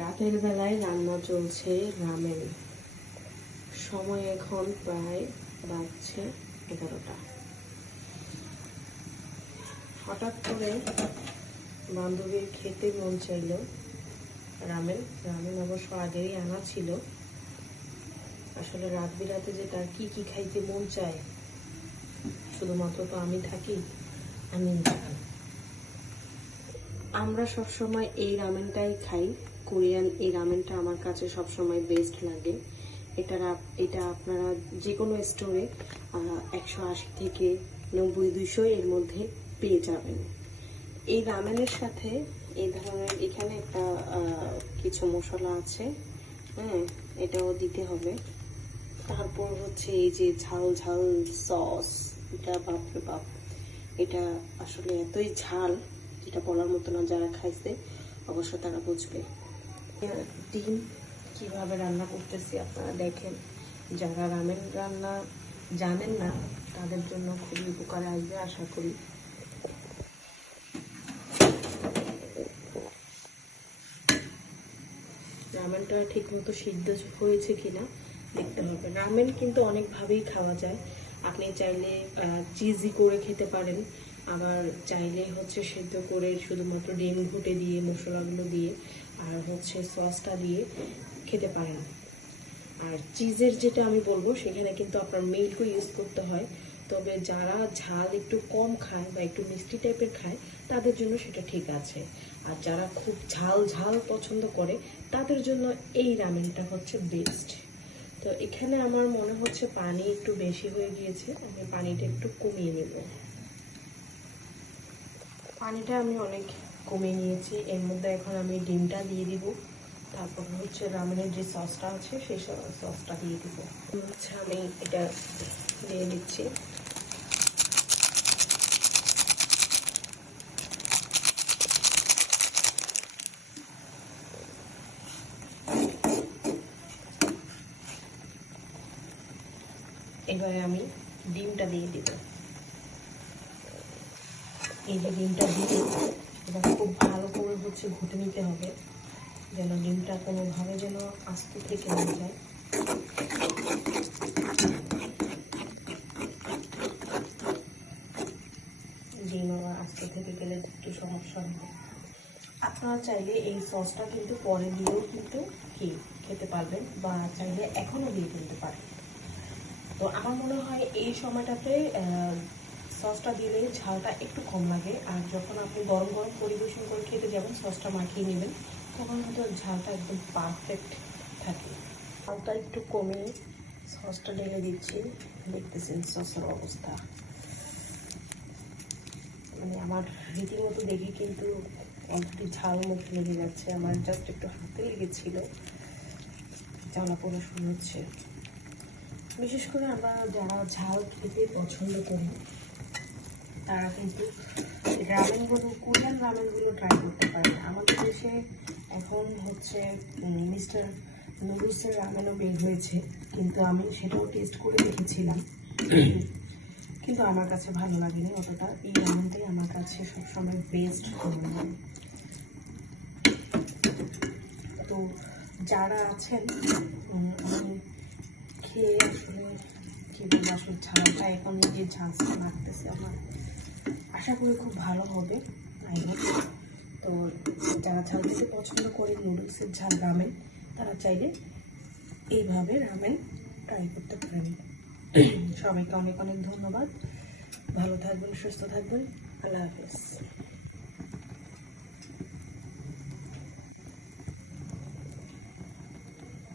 রাতের বেলায় রান্না চলছে রামেন। সময় এখন প্রায় বাজছে 11টা। হঠাৎ করে বান্ধবীর খেতে মন চাইল রামেন। রামেন অবশ্য আগেই আনা ছিল। আসলে রাত বিরাতে যে তার কি কি খাইতে মন চায়, শুধুমাত্র তো আমি থাকি, আমি জানি। আমরা সবসময় এই রামেনটাই খাই। কোরিয়ান এই রামেনটা আমার কাছে সবসময় বেস্ট লাগে। এটা আপনারা যে কোনো স্টোরে 180 থেকে 90-200 এর মধ্যে পেয়ে যাবেন। এই রামেনের সাথে এই ধরনের এখানে একটা কিছু মশলা আছে, হ্যাঁ, এটাও দিতে হবে। তারপর হচ্ছে এই যে ঝাল ঝাল সস, এটা বাপরে বাপ, এটা আসলে এতই ঝাল যেটা বলার মতো না। যারা খাইছে অবশ্য তারা বুঝবে। ডিম কিভাবে রান্না করতেছি আপনারা দেখেন। যারা রামেন রান্না জানেন না তাদের জন্য খুবই উপকারে আসবে আশা করি। রামেনটা ঠিক মতো সিদ্ধ হয়েছে কিনা দেখতে হবে। রামেন কিন্তু অনেকভাবেই খাওয়া যায়। আপনি চাইলে চিজি করে খেতে পারেন, আবার চাইলে হচ্ছে সিদ্ধ করে শুধুমাত্র ডিম ঘুটে দিয়ে মশলাগুলো দিয়ে আর হচ্ছে সসটা দিয়ে খেতে পারেন। আর চিজের যেটা আমি বলবো সেখানে কিন্তু আপনার মিল্কও ইউজ করতে হয়। তবে যারা ঝাল একটু কম খায় বা একটু মিষ্টি টাইপের খায় তাদের জন্য সেটা ঠিক আছে। আর যারা খুব ঝাল ঝাল পছন্দ করে তাদের জন্য এই রামেনটা হচ্ছে বেস্ট। তো এখানে আমার মনে হচ্ছে পানি একটু বেশি হয়ে গিয়েছে, আমি পানিটা একটু কমিয়ে নেব। পানিটা আমি অনেক কমিয়ে নিয়েছি। এর মধ্যে এখন আমি ডিমটা দিয়ে দিব, তারপর হচ্ছে রামেনের যে সসটা আছে সেই সসটা দিয়ে দিব। আচ্ছা, আমি এটা দিয়ে দিচ্ছি। এবারে আমি ডিমটা দিয়ে দিব। এই যে ডিমটা দিয়ে এবার খুব ভালো করে হচ্ছে ঘুটে নিতে হবে, যেন ডিমটা কোনোভাবে যেন আস্তে থেকে না যায়। ডিম আবার আস্তে থেকে গেলে একটু সমস্যা হবে। আপনারা চাইলে এই সসটা কিন্তু পরে দিয়েও কিন্তু খেতে পারবেন, বা চাইলে এখনও দিয়ে ফেলতে পারেন। তো আমার মনে হয় এই সময়টাতে সসটা দিলে ঝালটা একটু কম লাগে। আর যখন আপনি গরম গরম পরিবেশন করে খেতে যাবেন, সসটা মাখিয়ে নেবেন, তখন হয়তো ঝালটা একদম পারফেক্ট থাকে। ঝালটা একটু কমে সসটা ঢেলে দিচ্ছি। দেখতেছেন সসের অবস্থা, মানে আমার রীতিমতো দেখে কিন্তু অলরেডি ঝাল মুখে লেগে যাচ্ছে। আমার জাস্ট একটু হাতে লেগেছিল, জ্বালা পোড়া শুরু হচ্ছে। বিশেষ করে আমরা যারা ঝাল খেতে পছন্দ করি তারা কিন্তু রামেনগুলো, কোরিয়ান রামেনগুলো ট্রাই করতে পারেন। আমাদের দেশে এখন হচ্ছে মিস্টার নুডলসের রামেনও বের হয়েছে, কিন্তু আমি সেটাও টেস্ট করে দেখেছিলাম, কিন্তু আমার কাছে ভালো লাগেনি অতটা। এই রামেনটাই আমার কাছে সবসময় বেস্ট মনে হয়। তো যারা আছেন, আমি খেয়ে আসলে কী বলবো, আসলে ঝালটা এখন যে ঝালটা লাগতেছে আমার, আশা করি খুব ভালো হবে। তো যারা ঝাল খেতে পছন্দ করে নুডলসের ঝাল রামেন, তারা চাইলে এইভাবে রামেন ট্রাই করতে পারেন। সবাইকে অনেক অনেক ধন্যবাদ। ভালো থাকবেন, সুস্থ থাকবেন। আল্লাহ হাফেজ।